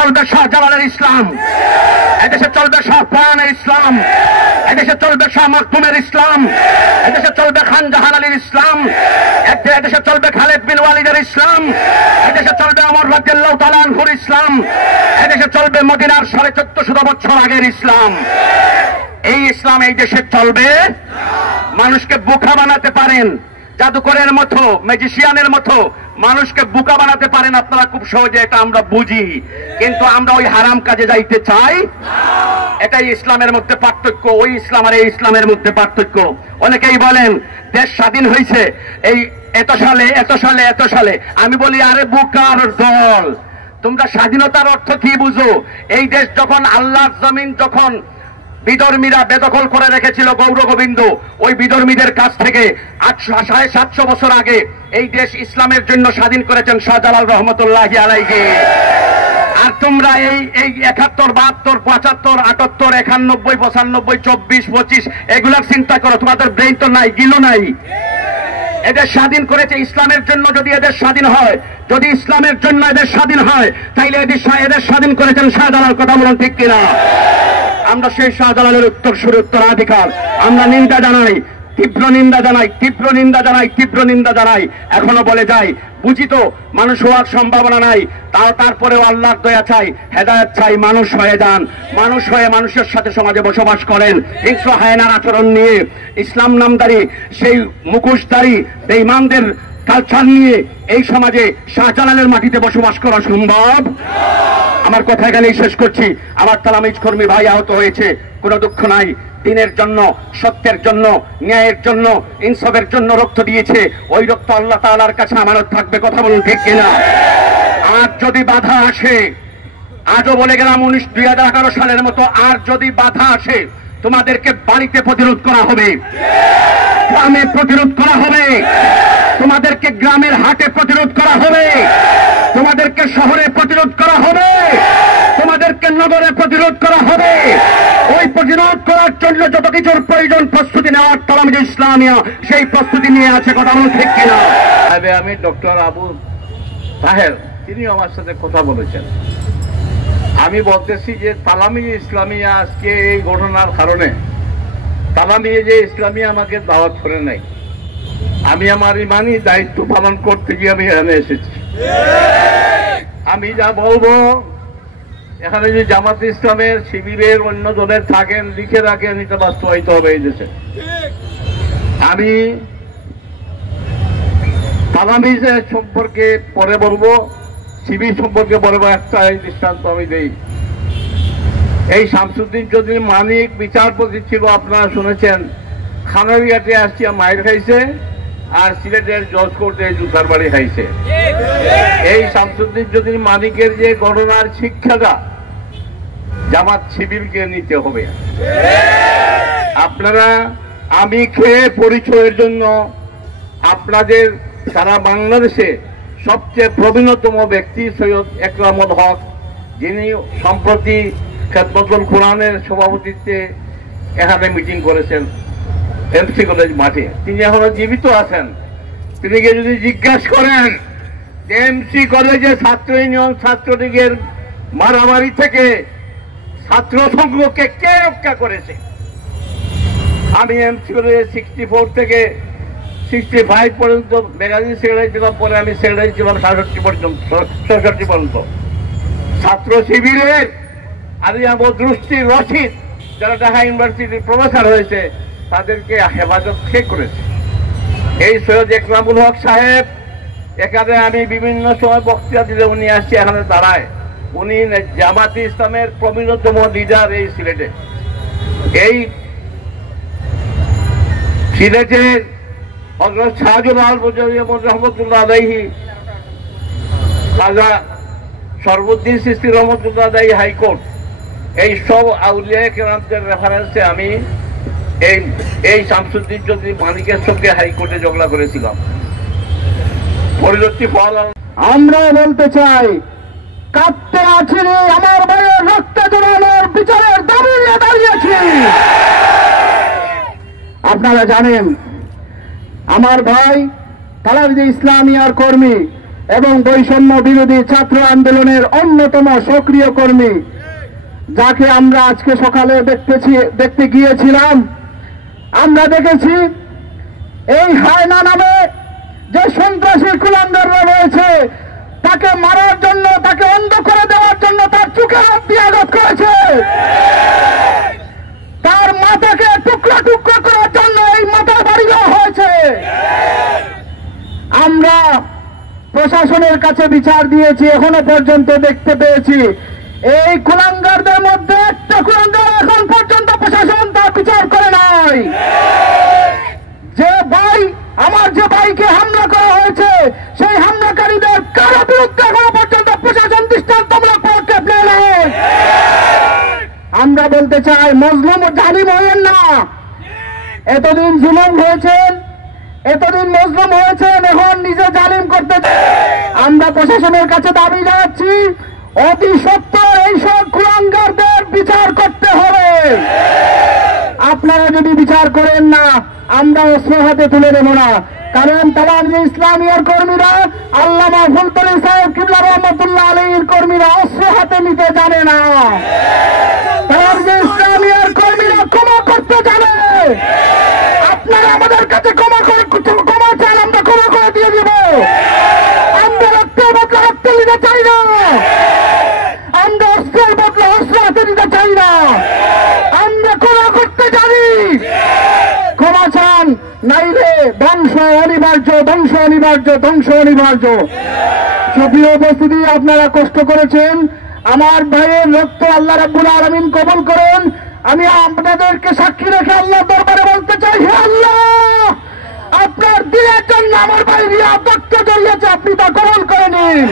চলবে শাহজালালের ইসলাম, এদেশে চলবে শাহপরানের ইসলাম, এদেশে চলবে শাহ মাকদুমের ইসলাম, এদেশে চলবে খান জাহান আলীর ইসলাম, এদেশে চলবে খালেদ বিন ওয়ালিদের ইসলাম, এদেশে চলবে ওমর রাদিয়াল্লাহু তাআলা আনহুর ইসলাম, এদেশে চলবে মদিনার 1450 বছর আগের ইসলাম। এই ইসলাম এই দেশে চলবে। মানুষকে বোকা বানাতে পারেন, জাদুকরের মতো, ম্যাজিশিয়ানের মতো মানুষকে বোকা বানাতে পারেন আপনারা খুব সহজে, এটা আমরা বুঝি, কিন্তু আমরা ওই হারাম কাজে যাইতে চাই। এটাই ইসলামের মধ্যে পার্থক্য, ওই ইসলাম আর এই ইসলামের মধ্যে পার্থক্য। অনেকেই বলেন দেশ স্বাধীন হয়েছে এই এত সালে এত সালে এত সালে। আমি বলি আরে বোকার দল, তোমরা স্বাধীনতার অর্থ কি বুঝো? এই দেশ যখন আল্লাহর জমিন যখন বিধর্মীরা বেদখল করে রেখেছিল গৌর গোবিন্দ, ওই বিধর্মীদের কাছ থেকে 750 বছর আগে এই দেশ ইসলামের জন্য স্বাধীন করেছেন শাহজালাল রহমতুল্লাহি আলাইহি। আর তোমরা এই 71, 72, 75, 78, 91, 95, 24, 25 এগুলার চিন্তা করো, তোমাদের ব্রেইন তো নাই, গিলো নাই। এদের স্বাধীন করেছে ইসলামের জন্য। যদি এদের স্বাধীন হয়, যদি ইসলামের জন্য এদের স্বাধীন হয়, তাইলে এদের স্বাধীন করেছেন শাহজালাল। কথা বলুন ঠিক কিনা? আমরা সেই শাহজালালের উত্তরাধিকার। আমরা নিন্দা জানাই, তীব্র নিন্দা জানাই, তীব্র নিন্দা জানাই, তীব্র নিন্দা জানাই। এখনো বলে যাই, বুঝি তো মানুষ হওয়ার সম্ভাবনা নাই, তারপরেও আল্লাহর দয়া চাই, হেদায়েত চাই, মানুষ হয়ে যান। মানুষ হয়ে মানুষের সাথে সমাজে বসবাস করেন। হিংস্র হায়নার আচরণ নিয়ে, ইসলাম নামদারি সেই মুখোশধারী বেঈমানদের কালচার নিয়ে এই সমাজে শাহজালালের মাটিতে বসবাস করা সম্ভব? আমার কথা এখানেই শেষ করছি। আমার তালামিজ কর্মী ভাই আহত হয়েছে, কোনো দুঃখ নাই। দিনের জন্য, সত্যের জন্য, ন্যায়ের জন্য, ইনসাফের জন্য রক্ত দিয়েছে। ওই রক্ত আল্লাহ তাআলার কাছে আমানত থাকবে। কথা বলুন ঠিক কিনা? আর যদি বাধা আসে, আজও বলে গেলাম 2011 সালের মতো, আর যদি বাধা আসে তোমাদেরকে বাড়িতে প্রতিরোধ করা হবে, গ্রামে প্রতিরোধ করা হবে, তোমাদেরকে গ্রামের হাটে প্রতিরোধ করা হবে, তোমাদেরকে শহরে প্রতিরোধ করা হবে, তোমাদেরকে নগরে প্রতিরোধ করা হবে। ওই প্রতিরোধ করার জন্য যত কিছুর প্রয়োজন প্রস্তুতি নেওয়ার তালামিজ ইসলামিয়া সেই প্রস্তুতি নিয়ে আছে। কথা বলুন ঠিক কিনা? আমি ডক্টর আবু তাহের, তিনি আমার সাথে কথা বলেছেন। আমি বলতেছি যে তালামিজ ইসলামিয়া আজকে এই ঘটনার কারণে তালামিজ ইসলামিয়া আমাকে দাওয়াত করে নাই। আমি আমার ইমানি দায়িত্ব পালন করতে গিয়ে আমি এখানে এসেছি। আমি যা বলবো, এখানে যে জামাত ইসলামের শিবিরের অন্য দলের থাকেন, লিখে রাখেন, এটা বাস্তবায়িত হবে এই দেশে। আমি তালামিজের সম্পর্কে পরে বলবো, শিবির সম্পর্কে বলবো। একটা দৃষ্টান্ত আমি দেই। এই শামসুদ্দিন চৌধুরী মানিক বিচারপতি ছিল, আপনারা শুনেছেন। খানারিয়াতে আসছিয়া মাইর খাইছে, আর সিলেটের জজ কোর্টে জুতার বাড়ি খাইছে। এই শামসুদ্দিন চৌধুরী মানিকের যে ঘটনার শিক্ষাটা জামাত শিবিরকে নিতে হবে। আপনারা আমি খেয়ে পরিচয়ের জন্য আপনাদের সারা বাংলাদেশে সবচেয়ে প্রবীণতম ব্যক্তি সৈয়দ একরামুল হক, যিনি সম্প্রতি খেদমতুল কোরআনের সভাপতিত্বে এখানে মিটিং করেছেন এমসি কলেজ মাঠে, তিনি এখনো জীবিত আছেন। তিনি যদি জিজ্ঞাসা করেন যে এমসি কলেজে ছাত্র ইউনিয়ন ছাত্রলীগের মারামারি থেকে ছাত্র সংঘকে কে রক্ষা করেছে? আমি এমসি কলেজে 64 থেকে 65 পর্যন্ত ম্যাগাজিন সেক্রেটারি ছিলাম, পরে আমি সেক্রেটারি ছিলাম 66 পর্যন্ত। ছাত্র শিবিরের আলিয়া বদরুস্তির রশিদ, যারা ঢাকা ইউনিভার্সিটির প্রফেসর হয়েছে, তাদেরকে হেফাজত কে করেছে? এই সৈয়দ একরামুল হক সাহেব, এখানে আমি বিভিন্ন সময় বক্তৃতা দিলে উনি আসছে, এখানে দাঁড়ায়। উনি জামাতে ইসলামের প্রবীণতম লিডার এই সিলেটে। এই সিলেটের হযরত শাহজালাল রহমতুল্লাহ আলাইহি, রাজা সরবুদ্দিন চিশতি রহমতুল্লাহ আলাইহি হাইকোর্ট, এই সব আউলিয়া কেরামদের রেফারেন্সে আমি এই শামসুদ্দিন চৌধুরী মানিকের সঙ্গে হাইকোর্টে ঝগড়া করেছিলাম। পরিণতি ফল আমরা বলতে চাই, কাঁদতে আছি, আমার ভাইয়ের রক্তে জড়ানোর বিচারের দাবি নিয়ে দাঁড়িয়েছি। আপনারা জানেন আমার ভাই তালামিজ ইসলামিয়ার কর্মী, এবং বৈষম্য বিরোধী ছাত্র আন্দোলনের অন্যতম সক্রিয় কর্মী, যাকে আমরা আজকে সকালে দেখতে গিয়েছিলাম। আমরা দেখেছি এই হায়না নামে যে সন্ত্রাসী কুলাঙ্গাররা রয়েছে, তাকে মারার জন্য, তাকে অন্ধ করে দেওয়ার জন্য তার চোখে হাত দিয়ে আঘাত করেছে। তার মাথাকে টুকরা টুকরা করার জন্য এই মাথার বাড়ি দেওয়া হয়েছে। আমরা প্রশাসনের কাছে বিচার দিয়েছি, এখনো পর্যন্ত দেখতে পেয়েছি এই কুলাঙ্গারদের মধ্যে একটা কুলাঙ্গার এখন পর্যন্ত প্রশাসন তার বিচার করে নাই। যে ভাই, আমার যে ভাইকে হামলা করা হয়েছে, সেই হামলাকারীদের কারো বিরুদ্ধে এখনো পর্যন্ত প্রশাসন দৃষ্টান্তমূলক পদক্ষেপ নেয় নাই। আমরা বলতে চাই, মজলুম ও জালিম হবেন না। এতদিন জুলুম হয়েছেন, এতদিন মজলুম হয়েছেন, এখন নিজে জালিম করতে চাই। আমরা প্রশাসনের কাছে দাবি জানাচ্ছি, অতি সত্বর এইসব কুলাঙ্গারদের বিচার করতে হবে। আপনারা যদি বিচার করেন না, আমরা অস্ত্র হাতে তুলে দেব না। কারণ তারা যে ইসলামিয়ার কর্মীরা, আল্লামা ফুলতলী সাহেব কিবলা রহমতুল্লাহ আলাইহির কর্মীরা অস্ত্র হাতে নিতে জানে না। তারা যে ইসলামিয়ার কর্মীরা ক্ষমা করতে জানে। আপনারা আমাদের কাছে ক্ষমা চান, আমরা ক্ষমা করে দিয়ে দিব। আমরা রক্তের বদলা রক্ত নিতে চাই না, আমরা অস্ত্রের বদলা অস্ত্র হাতে নিতে চাই না। আমরা ক্ষমা করতে জানি। ক্ষমা চান, নাইলে ধ্বংস অনিবার্য, ধ্বংস অনিবার্য, ধ্বংস অনিবার্য। সুপ্রিয় উপস্থিতি, আপনারা কষ্ট করেছেন, আমার ভাইয়ের রক্ত আল্লাহ রাব্বুল আলামিন কবুল করেন। আমি আপনাদেরকে সাক্ষী রেখে আল্লাহ দরবারে বলতে চাই, হে আল্লাহ, আপনার দিনের জন্য আমার ভাই রিয়াদ রক্ত জড়িয়েছে, আপনি তা কবুল করে নিন।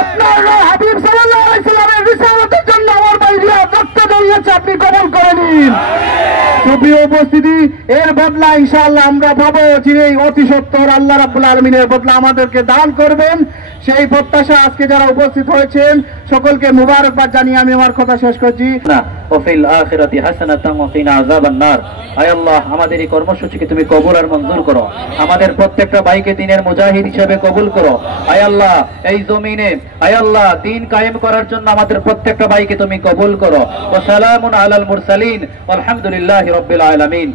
আপনার হাবিব সাল্লাল্লাহু আলাইহি সাল্লামের রিসালাতের জন্য আমার ভাই রিয়াদ রক্ত জড়িয়েছে, আপনি কবুল করে নিন। সুপ্রিয় উপস্থিতি, এর বদলা ইনশাআল্লাহ আমরা পাবো, যিনি অতি সত্বর আল্লাহ রাব্বুল আলামিনের বদলা আমাদেরকে দান করবেন, সেই প্রত্যাশা আজকে যারা উপস্থিত হয়েছেন সকলকে মুবারকবাদ জানিয়ে আমি আমার কথা শেষ করছি। ওয়াফিল আখিরাতি হাসানাতান ওয়া কিনা আযাবান নার। আয় আল্লাহ, আমাদের এই কর্মসূচিকে তুমি কবুল আর মঞ্জুর করো। আমাদের প্রত্যেকটা ভাইকে দ্বীনের মুজাহিদ হিসেবে কবুল করো। আয় আল্লাহ, এই জমিনে আয় আল্লাহ দ্বীন কায়েম করার জন্য আমাদের প্রত্যেকটা ভাইকে তুমি কবুল করো। ওয়া সালামুন আলাল মুরসালিন ওয়ালহামদুলিল্লাহি রাব্বিল আলামিন।